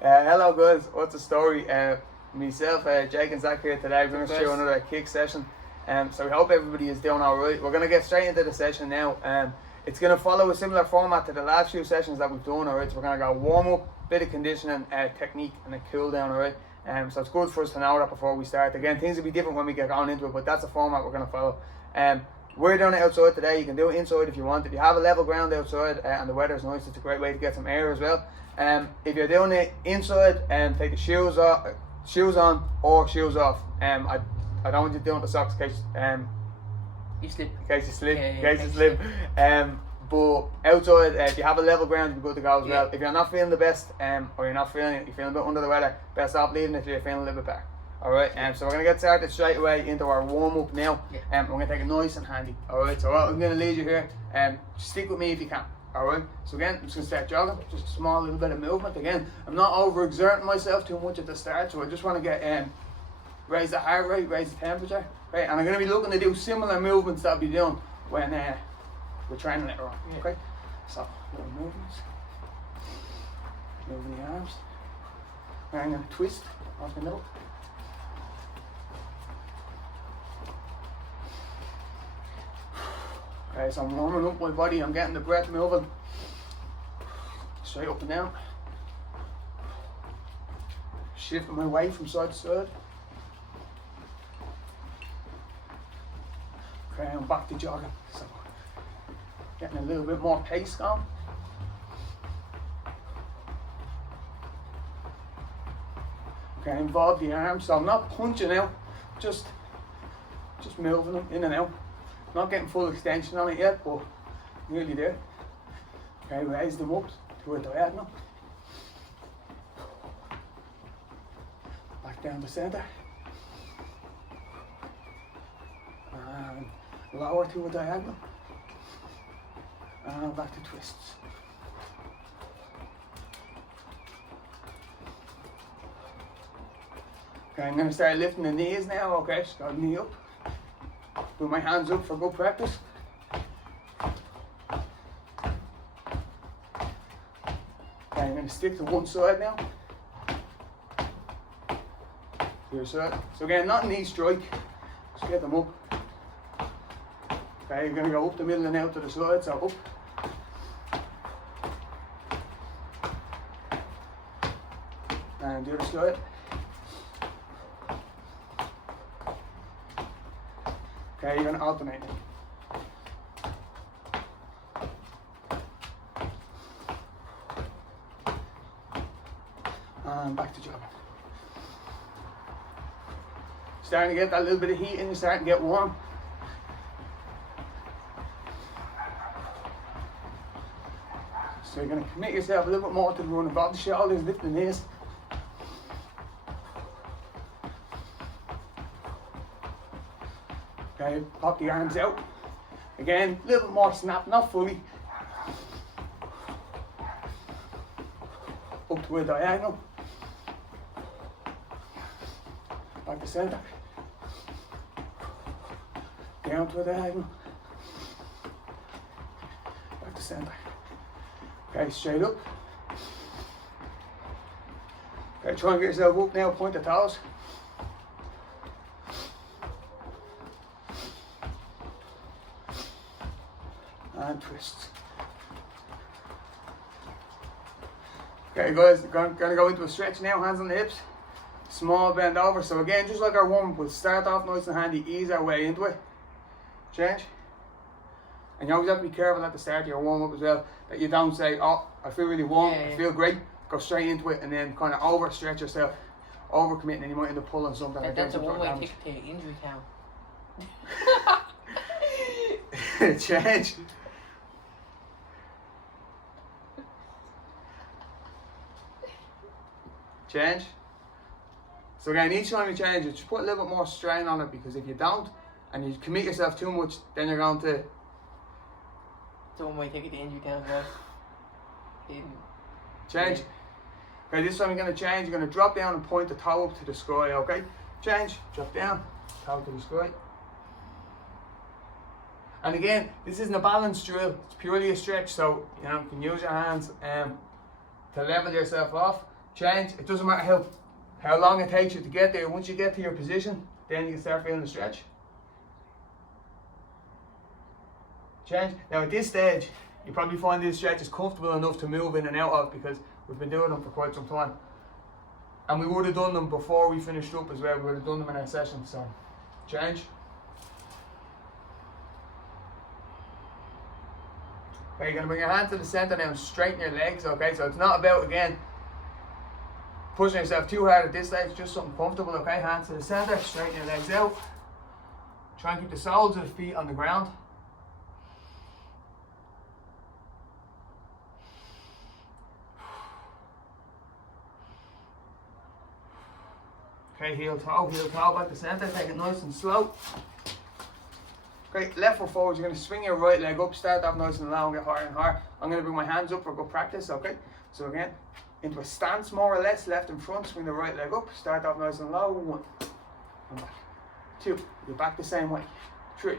Hello guys, what's the story? Myself, Jake and Zak here today. We're going to show another kick session. So we hope everybody is doing alright. We're going to get straight into the session now. It's going to follow a similar format to the last few sessions that we've done, alright? So we're going to go warm up, bit of conditioning, technique and a cool down, alright? So it's good for us to know that before we start. Again, things will be different when we get going into it, but that's the format we're going to follow. We're doing it outside today. You can do it inside if you want. If you have a level ground outside and the weather's nice, it's a great way to get some air as well. If you're doing it inside, take the shoes on or shoes off. I don't want you doing the socks in case you slip. In case you slip. But outside, if you have a level ground, you're good to go as well. If you're not feeling the best, or you're not feeling it, you're feeling a bit under the weather, best off leaving it if you're feeling a little bit better. Alright, so we're going to get started straight away into our warm up now. We're going to take it nice and handy. Alright, so I'm going to lead you here. Just stick with me if you can. Alright, so again, I'm just going to start jogging. Just a small little bit of movement. Again, I'm not overexerting myself too much at the start, so I just want to get raise the heart rate, raise the temperature. Right, and I'm going to be looking to do similar movements that I'll be doing when we're training later on. Okay, so little movements. Moving the arms. And I'm going to twist off the note. Okay, so I'm warming up my body, I'm getting the breath moving. Straight up and down. Shifting my weight from side to side. Okay, I'm back to jogging. So getting a little bit more pace going. Okay, involve the arms, so I'm not punching out, just moving them in and out. Not getting full extension on it yet, but nearly there. Okay, raise them up to a diagonal. Back down the centre. And lower to a diagonal. And back to twists. Okay, I'm going to start lifting the knees now. Okay, just got a knee up. Put my hands up for good practice. Okay, I'm going to stick to one side now. Your side. So again, not knee strike. Just get them up. Okay, you're going to go up the middle and out to the side. So up. And the other side. Okay, you're going to alternate it. And back to jogging. Starting to get that little bit of heat in, you're starting to get warm. So you're going to commit yourself a little bit more to the run above the shoulders, lift the knees. Okay, pop the arms out. Again, a little bit more snap, not fully. Up to a diagonal. Back to centre. Down to a diagonal. Back to centre. Okay, straight up. Okay, try and get yourself up now, point the toes. And twists. Okay guys, going to go into a stretch now, hands on the hips. Small bend over. So again, just like our warm up, we'll start off nice and handy, ease our way into it. Change. And you always have to be careful at the start of your warm up as well, that you don't say, oh, I feel really warm, I feel great. Go straight into it and then kind of overstretch yourself, overcommitting, and you might end up pulling something. That's a one-way ticket to injury town. Change. Change. So again, each time you change it, just put a little bit more strain on it, because if you don't and you commit yourself too much, then you're going to... It's a one-way ticket to injury town, guys. Change. Okay, this time you're going to change. You're going to drop down and point the toe up to the sky, okay? Change, drop down, toe to the sky. And again, this isn't a balance drill, it's purely a stretch, so you know, you can use your hands to level yourself off. Change. It doesn't matter how long it takes you to get there. Once you get to your position, then you can start feeling the stretch. Change. Now at this stage, you probably find this stretch is comfortable enough to move in and out of because we've been doing them for quite some time. And we would have done them before we finished up as well. We would have done them in our session. So, change. Okay, you're going to bring your hand to the centre now and straighten your legs, okay? So it's not about, again, pushing yourself too hard at this stage, just something comfortable, okay? Hands to the centre, straighten your legs out. Try and keep the soles of the feet on the ground. Okay, heel toe back to centre, take it nice and slow. Great, left foot forward, you're going to swing your right leg up, start off nice and low and get higher and higher. I'm going to bring my hands up for good practice, okay? So again, into a stance more or less, left and front, swing the right leg up, start off nice and low, 1, and back, 2, you're back the same way, 3,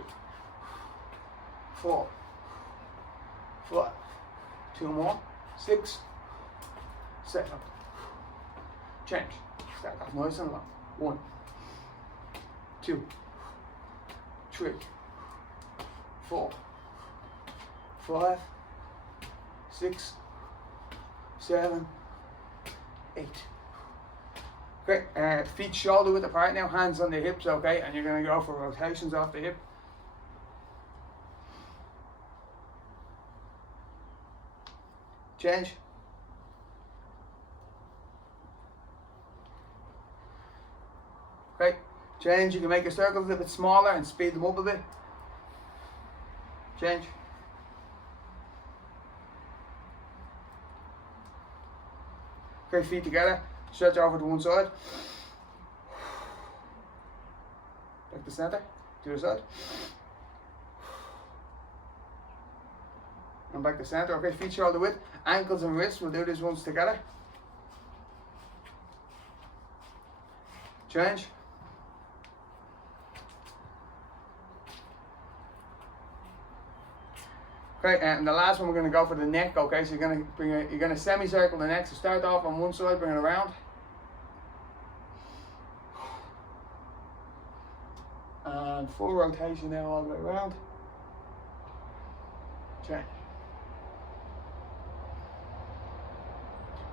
4, 5, 2 more, 6, 7, change. Start off nice and low. 1, 2, 3, 4, 5, 6, 7, 8. Great. Feet shoulder width apart now. Hands on the hips, okay? And you're going to go for rotations off the hip. Change. Great. Change. You can make your circles a little bit smaller and speed them up a bit. Change. Okay, feet together. Stretch over to one side. Back to center. To the side. And back to center. Okay, feet shoulder width. Ankles and wrists. We'll do this once together. Change. Okay, and the last one we're going to go for the neck. Okay, so you're going to semicircle the neck. So start off on one side, bring it around, and full rotation now all the way around. Change.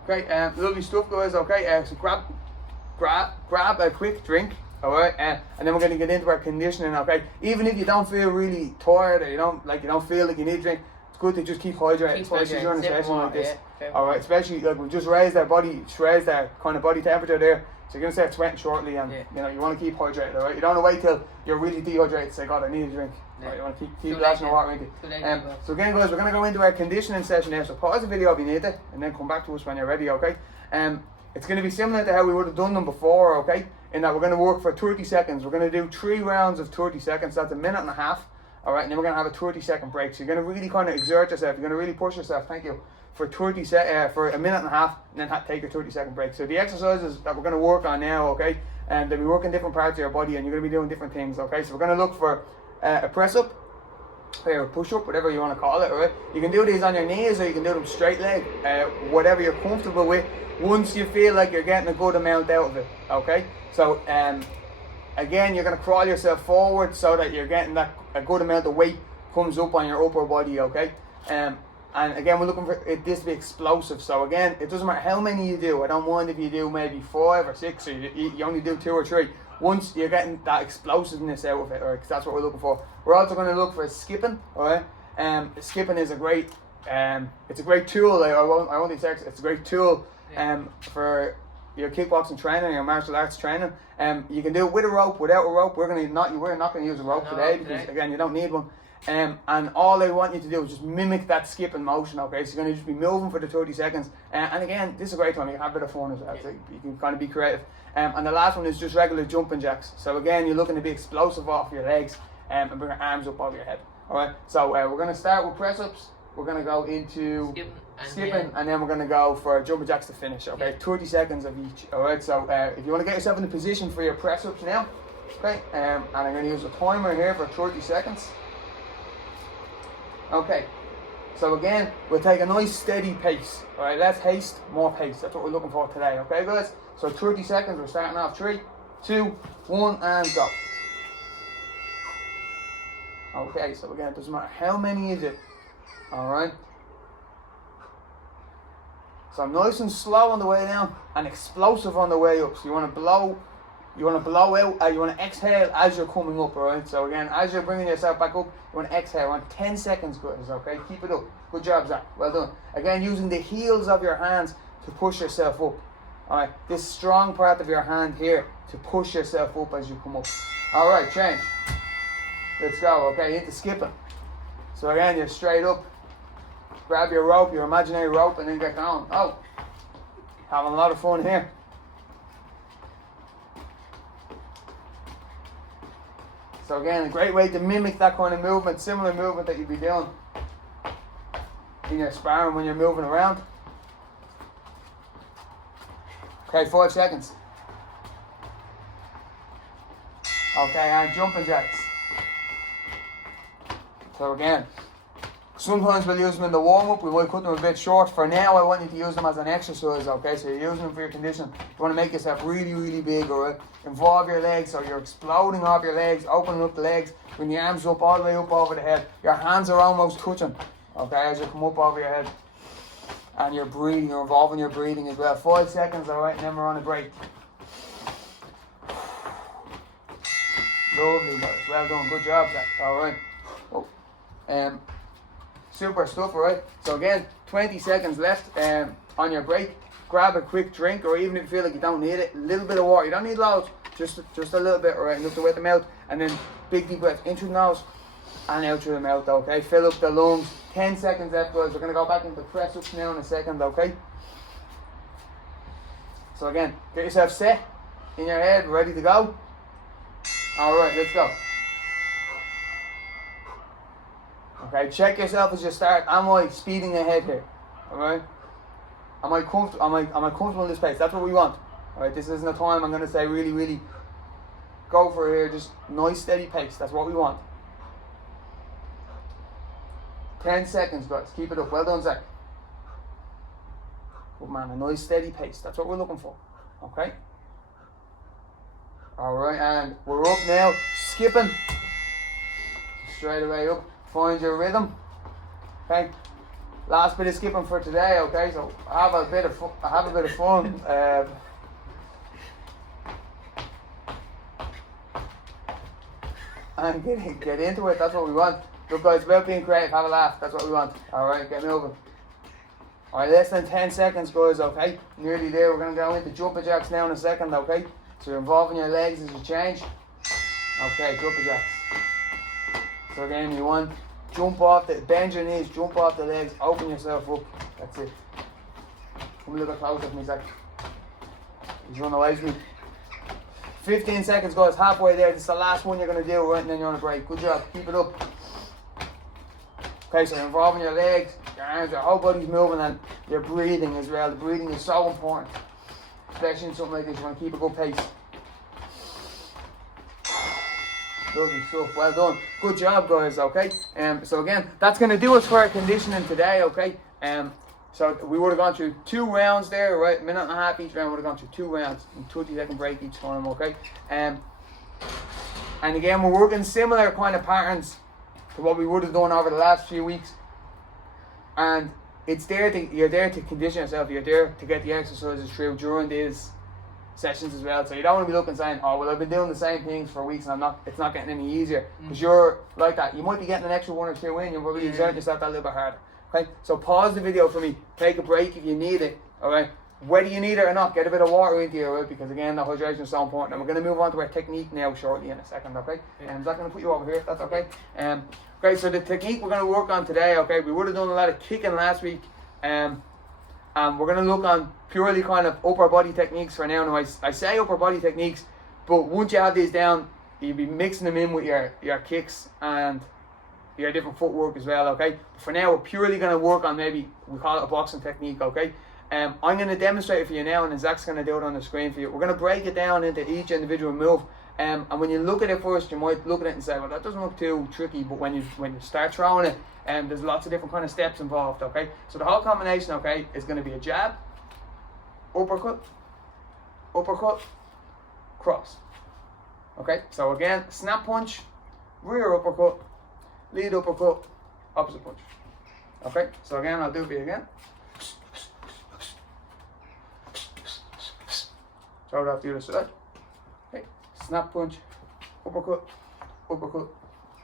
Great, lovely stuff, guys. Okay, so grab a quick drink. Alright, and then we're going to get into our conditioning, okay? Even if you don't feel really tired or you don't feel like you need a drink, it's good to just keep hydrated, especially during a session like this. Yeah, alright, especially like we've just raised our kind of body temperature there, so you're going to start sweating shortly, and you want to keep hydrated, alright? You don't want to wait till you're really dehydrated to say, God, I need a drink. Yeah. Right, you want to keep dashing water into it. So again, guys, we're going to go into our conditioning session now, so pause the video if you need it, and then come back to us when you're ready, okay? It's going to be similar to how we would have done them before, okay? In that we're going to work for 30 seconds. We're going to do 3 rounds of 30 seconds. That's a minute and a half. Alright, and then we're going to have a 30-second break. So you're going to really kind of exert yourself. You're going to really push yourself, thank you, for for a minute and a half, and then take your 30-second break. So the exercises that we're going to work on now, okay, and they'll be working different parts of your body, and you're going to be doing different things, okay? So we're going to look for a press-up, or a push-up, whatever you want to call it, alright? You can do these on your knees, or you can do them straight leg, whatever you're comfortable with, once you feel like you're getting a good amount out of it, okay? So again, you're going to crawl yourself forward so that you're getting a good amount of weight comes up on your upper body, okay? And again, we're looking for this to be explosive. So again, it doesn't matter how many you do. I don't mind if you do maybe 5 or 6, or you only do 2 or 3. Once you're getting that explosiveness out of it, or that's what we're looking for. We're also going to look for skipping, alright? Skipping is a great, it's a great tool. I won't it's a great tool for your kickboxing training, your martial arts training. You can do it with a rope, without a rope. We're not going to use a rope today because again, you don't need one. And all I want you to do is just mimic that skipping motion, okay? So you're going to just be moving for the 30 seconds. And again, this is a great one. You can have a bit of fun as well. So you can kind of be creative. And the last one is just regular jumping jacks. So again, you're looking to be explosive off your legs and bring your arms up over your head. Alright, so we're going to start with press-ups. We're going to go into skipping, and then we're going to go for jumping jacks to finish, okay? 30 seconds of each, alright? So if you want to get yourself in a position for your press-ups now, okay? And I'm going to use a timer here for 30 seconds. Okay, So again, we'll take a nice steady pace. Alright, less haste, more pace. That's what we're looking for today, okay guys? So 30 seconds, we're starting off. 3, 2, 1, and go. Okay, so again, it doesn't matter how many is it. Alright. So nice and slow on the way down and explosive on the way up. So you want to blow out, you want to exhale as you're coming up, alright? So again, as you're bringing yourself back up, you want to exhale. You want 10 seconds, guys, okay? Keep it up. Good job, Zach. Well done. Again, using the heels of your hands to push yourself up. Alright, this strong part of your hand here to push yourself up as you come up. Alright, change. Let's go, okay, into skipping. So again, you're straight up. Grab your rope, your imaginary rope, and then get going. Oh, having a lot of fun here. So again, a great way to mimic that kind of movement, similar movement that you'd be doing in your sparring when you're moving around. Okay, 5 seconds. Okay, and jumping jacks. So again, sometimes we'll use them in the warm-up, we might cut them a bit short. For now, I want you to use them as an exercise, okay? So you're using them for your condition. You want to make yourself really, really big, alright? Involve your legs, so you're exploding off your legs, opening up the legs, bring the arms up all the way up over the head. Your hands are almost touching, okay, as you come up over your head. And you're breathing, you're involving your breathing as well. 5 seconds, alright, and then we're on a break. Lovely, guys. Well done. Good job, Zach. Alright. Oh. Super stuff, right? So again, 20 seconds left on your break. Grab a quick drink, or even if you feel like you don't need it, a little bit of water. You don't need loads, just a little bit, alright? Enough to wet the mouth, and then big deep breath in through the nose and out through the mouth, okay? Fill up the lungs. 10 seconds left, guys. We're going to go back into press ups now in a second, okay? So again, get yourself set in your head, ready to go. Alright, let's go. Okay, check yourself as you start. Am I speeding ahead here? Alright? Am I comfortable in this pace? That's what we want. Alright, this isn't a time I'm going to say really, really go for it here. Just nice, steady pace. That's what we want. 10 seconds, guys. Keep it up. Well done, Zach. Good man, a nice, steady pace. That's what we're looking for. Okay? Alright, and we're up now. Skipping. Straight away up. Find your rhythm. Okay? Last bit of skipping for today, okay? So have a bit of fun. And get into it. That's what we want. Look, guys, about being creative. Have a laugh. That's what we want. Alright, get moving. Alright, less than 10 seconds, guys, okay? Nearly there. We're going to go into jumping jacks now in a second, okay? So you're involving your legs as you change. Okay, jumping jacks. So again, you want jump off bend your knees, jump off the legs, open yourself up. That's it. Come a little bit closer to me, Zach. He's running away from me. 15 seconds, guys, halfway there. This is the last one you're going to do, right? And then you're on a break. Good job. Keep it up. Okay, so you're involving your legs, your arms, your whole body's moving, and you're breathing as well. The breathing is so important, especially in something like this. You want to keep a good pace. Lovely stuff. Well done. Good job, guys. Okay. So again, that's going to do us for our conditioning today. Okay. So we would have gone through 2 rounds there, right? 1.5 minutes each round. Would have gone through 2 rounds and 30-second break each time. Okay. And again, we're working similar kind of patterns to what we would have done over the last few weeks. And you're there to condition yourself. You're there to get the exercises through during these sessions as well. So you don't want to be looking saying, oh well, I've been doing the same things for weeks and it's not getting any easier, because you're like that. You might be getting an extra 1 or 2 in. You're probably exerting yourself that little bit harder. Okay, so pause the video for me, take a break if you need it. Alright, whether you need it or not, get a bit of water into you, right? Because again, the hydration is so important. And we're going to move on to our technique now shortly in a second. Okay, I'm just going to put you over here if that's okay. Great. So the technique we're going to work on today, okay, we would have done a lot of kicking last week, we're going to look on purely kind of upper body techniques for now. Now I say upper body techniques, but once you have these down, you'll be mixing them in with your kicks and your different footwork as well, okay? But for now, we're purely going to work on, maybe we call it a boxing technique, okay? I'm going to demonstrate it for you now, and then Zach's going to do it on the screen for you. We're going to break it down into each individual move, And when you look at it first, you might look at it and say, well, that doesn't look too tricky. But when you start throwing it, there's lots of different kind of steps involved. Okay, so the whole combination, okay, is going to be a jab, uppercut, uppercut, cross. Okay, so again, snap punch, rear uppercut, lead uppercut, opposite punch. Okay, so again, I'll do it for you again. Throw it off the other side. Okay, snap punch, uppercut, uppercut,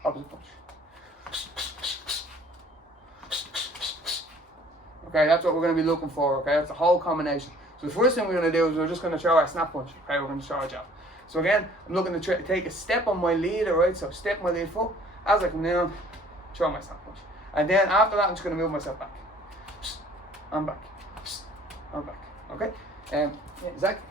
opposite punch. Okay, that's what we're going to be looking for. Okay, that's the whole combination. So the first thing we're going to do is we're just going to throw our snap punch. Okay, we're going to throw our jab. So again, I'm looking to take a step on my lead, alright, so step my lead foot, as I come down, throw my snap punch. And then after that, I'm just going to move myself back. I'm back. I'm back. Okay? Zach?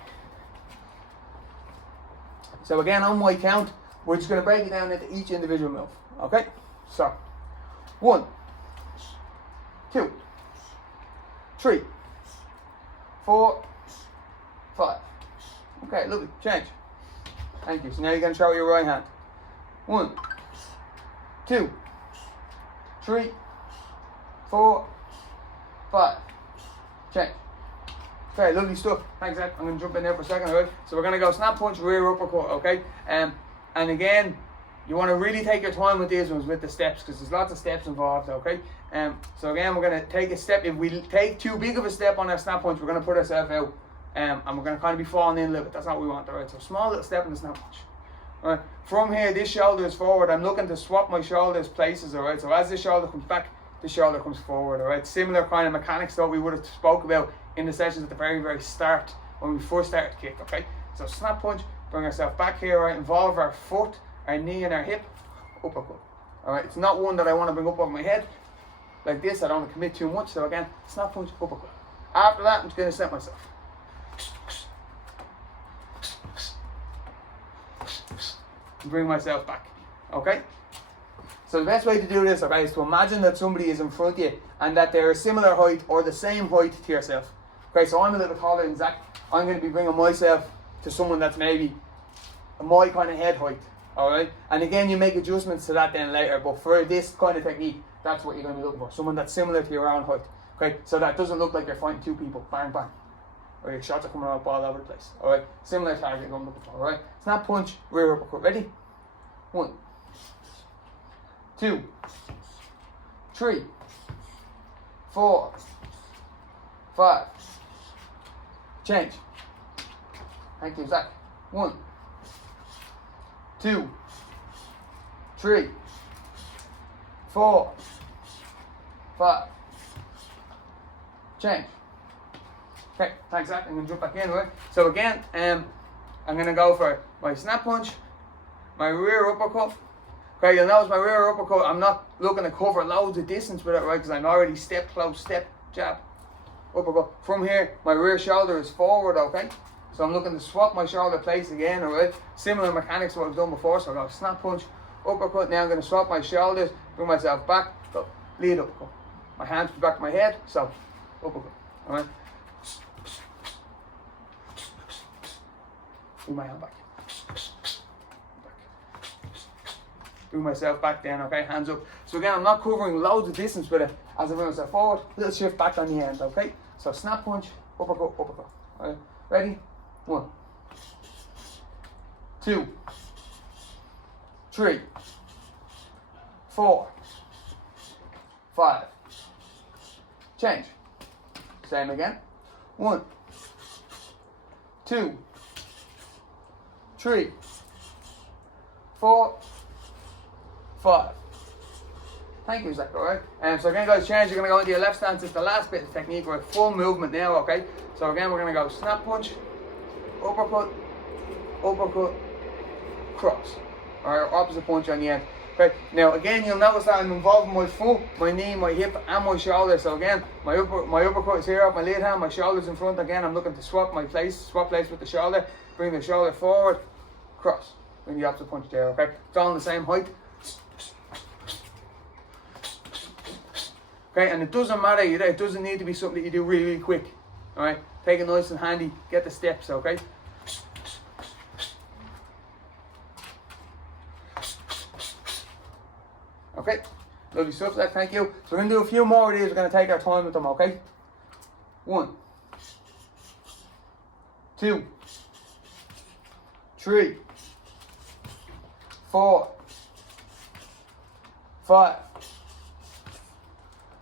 So again, on my count, we're just going to break it down into each individual move. Okay? So, 1, 2, 3, 4, 5. Okay, lovely. Change. Thank you. So now you're going to throw your right hand. 1, 2, 3, 4, 5. Change. Okay, lovely stuff. Thanks, Zach. I'm going to jump in there for a second, alright? So we're going to go snap punch, rear uppercut, okay? And again, you want to really take your time with these ones, with the steps, because there's lots of steps involved, okay? So again, we're going to take a step. If we take too big of a step on our snap punch, we're going to put ourselves out. And we're going to kind of be falling in a little bit. That's not what we want, alright? So small little step in the snap punch. Alright, from here, this shoulder is forward. I'm looking to swap my shoulders places, alright? So as this shoulder comes back, this shoulder comes forward, alright? Similar kind of mechanics that we would have spoke about in the sessions at the very, very start, when we first started to kick, okay? So snap punch, bring ourselves back here, alright? Involve our foot, our knee and our hip, uppercut. Alright, it's not one that I want to bring up over my head. Like this, I don't want to commit too much. So again, snap punch, uppercut. After that, I'm just going to set myself. Bring myself back, okay? So the best way to do this, okay, is to imagine that somebody is in front of you and that they're a similar height or the same height to yourself. Okay, so I'm a little taller than Zach. I'm going to be bringing myself to someone that's maybe my kind of head height, alright? And again, you make adjustments to that then later, but for this kind of technique, that's what you're going to be looking for. Someone that's similar to your own height, okay? So that doesn't look like you're fighting two people, bang, bang. Or your shots are coming out all over the place. Alright? Similar target you're looking for. Alright? Snap punch, rear uppercut. Ready? 1, 2, 3, 4, 5. Change. Thank you, Zach. 1, 2, 3, 4, 5. Change. Okay, thanks, Zach. I'm going to jump back in, right? So again, I'm going to go for my snap punch, my rear uppercut. Okay, you'll notice my rear uppercut, I'm not looking to cover loads of distance with it, right? Because I'm already step close, step, jab, uppercut. From here, my rear shoulder is forward, okay? So I'm looking to swap my shoulder place again, alright? Similar mechanics to what I've done before. So I'll go snap punch, uppercut. Now I'm going to swap my shoulders, bring myself back, go, lead uppercut. My hands back to my head, so uppercut, alright? Bring my hand back. Bring myself back then, okay? Hands up. So again, I'm not covering loads of distance with it as I bring myself forward. Little shift back on the end, okay? So snap punch, uppercut, uppercut. Alright, ready? 1, 2, 3, 4, 5. Change. Same again. 1, 2, 3, 4, 5. Thank you, Zach, alright? So again, guys, change. You're going to go into your left stance. It's the last bit of technique. We're at full movement now, okay? So again, we're going to go snap punch, uppercut, uppercut, cross. Alright, opposite punch on the end. Okay, now again, you'll notice that I'm involving my foot, my knee, my hip, and my shoulder. So again, my uppercut is here off my lead hand, my shoulder's in front. Again, I'm looking to swap place with the shoulder, bring the shoulder forward, cross. Bring the opposite punch there, okay? It's all on the same height. Okay, and it doesn't matter, it doesn't need to be something that you do really, really quick. Alright, take it nice and handy, get the steps, okay? Okay, lovely stuff, Zach, thank you. So we're going to do a few more of these. We're going to take our time with them, okay? 1, 2, 3, 4, 5,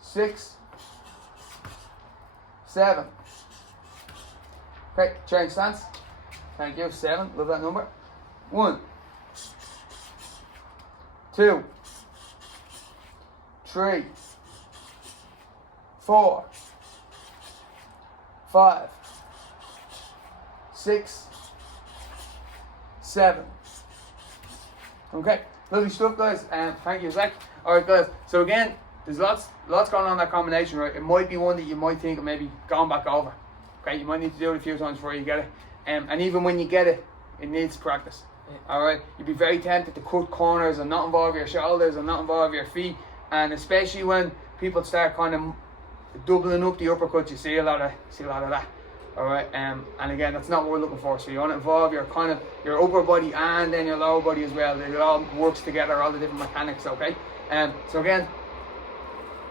6, 7. Okay, change stance. Thank you, 7, love that number. 1, 2, 3, 4, 5, 6, 7. Okay, lovely stuff, guys. Thank you, Zach. Alright, guys, so again, there's lots going on in that combination, right? It might be one that you might think of maybe going back over. Okay, you might need to do it a few times before you get it. And even when you get it, it needs practice. Yeah. Alright, you'd be very tempted to cut corners and not involve your shoulders and not involve your feet. And especially when people start kind of doubling up the uppercuts, you see a lot of that. Alright, and again, that's not what we're looking for. So you want to involve your your upper body and then your lower body as well. It all works together, all the different mechanics, okay? So again,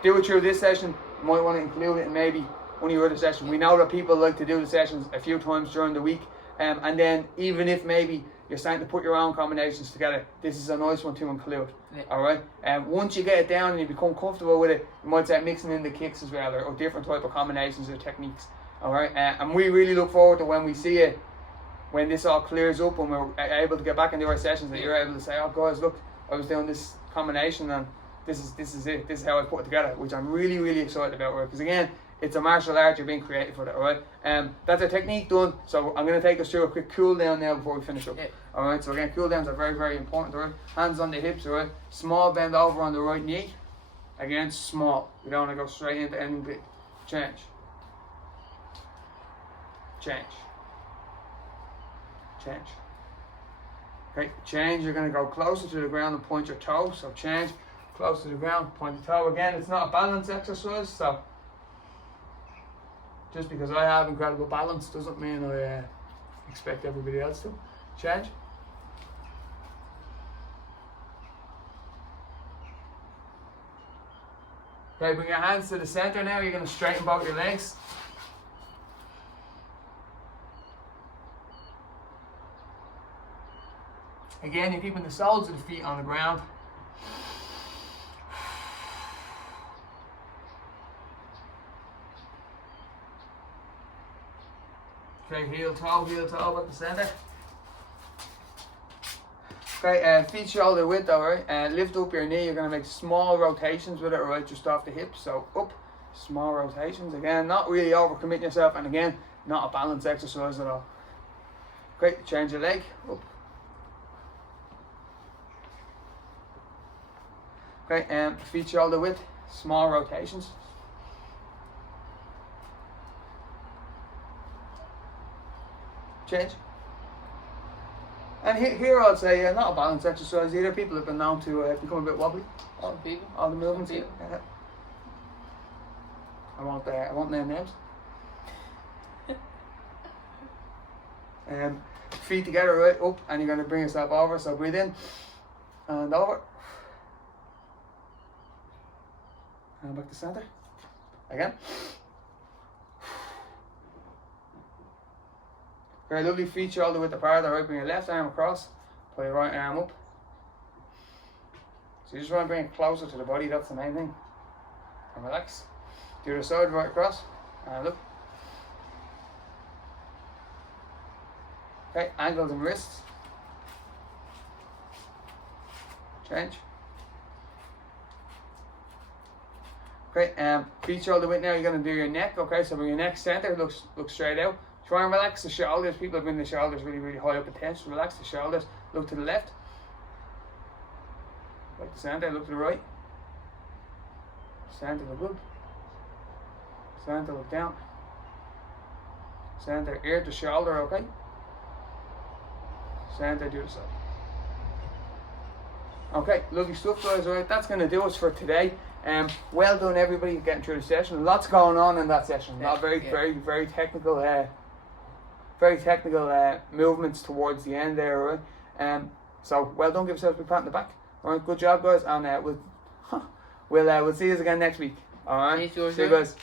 do it through this session. You might want to include it in maybe one of your other sessions. We know that people like to do the sessions a few times during the week. And then even if maybe you're starting to put your own combinations together, this is a nice one to include. Yeah. Alright? Once you get it down and you become comfortable with it, you might start mixing in the kicks as well, or different type of combinations or techniques. Alright? And we really look forward to when we see it, when this all clears up and we're able to get back into our sessions, that you're able to say, oh guys, look, I was doing this combination and this is it, this is how I put it together, which I'm really, really excited about, right? Because again, it's a martial art, you're being creative with it, alright? That's our technique done, so I'm going to take us through a quick cool down now before we finish up. Yeah. Alright, so again, cool downs are very, very important, alright? Hands on the hips, alright? Small bend over on the right knee. Again, small. You don't want to go straight into anything big. Change. Change. Change. Okay, change, you're going to go closer to the ground and point your toe, so change, close to the ground, point the toe. Again, it's not a balance exercise, so just because I have incredible balance doesn't mean I expect everybody else to. Change. Okay, bring your hands to the center now. You're going to straighten both your legs. Again, you're keeping the soles of the feet on the ground. Okay, heel toe back to center. Okay, feet shoulder width, alright. Lift up your knee. You're going to make small rotations with it, alright, just off the hips. So up, small rotations. Again, not really overcommitting yourself, and again, not a balance exercise at all. Great, change your leg, up. Okay, feet shoulder width, small rotations. Change. And here I'd say not a balance exercise either. People have been known to become a bit wobbly. Some people. All the movements. Yeah. I won't name names. Feet together, right up, and you're going to bring yourself over. So breathe in and over. And back to center. Again. Very lovely, feet shoulder width apart, alright, bring your left arm across, pull your right arm up. So you just want to bring it closer to the body, that's the main thing. And relax. Do the side, right across, and look. Okay, ankles and wrists. Change. Okay, feet shoulder width now, you're going to do your neck, okay, so bring your neck center, look straight out. Try and relax the shoulders. People have been the shoulders really, really high up in tension. Relax the shoulders. Look to the left. Like the center. Look to the right. Center look up. Center look down. Center ear to shoulder. Okay. Center do the side. Okay, lovely stuff, guys. Alright, that's going to do us for today. Well done, everybody, getting through the session. Lots going on in that session. Yeah, very technical. Very technical movements towards the end there, right? So well done, give yourself a big pat on the back. Alright, good job, guys, and we'll We'll see you again next week. Alright? See you, See you guys.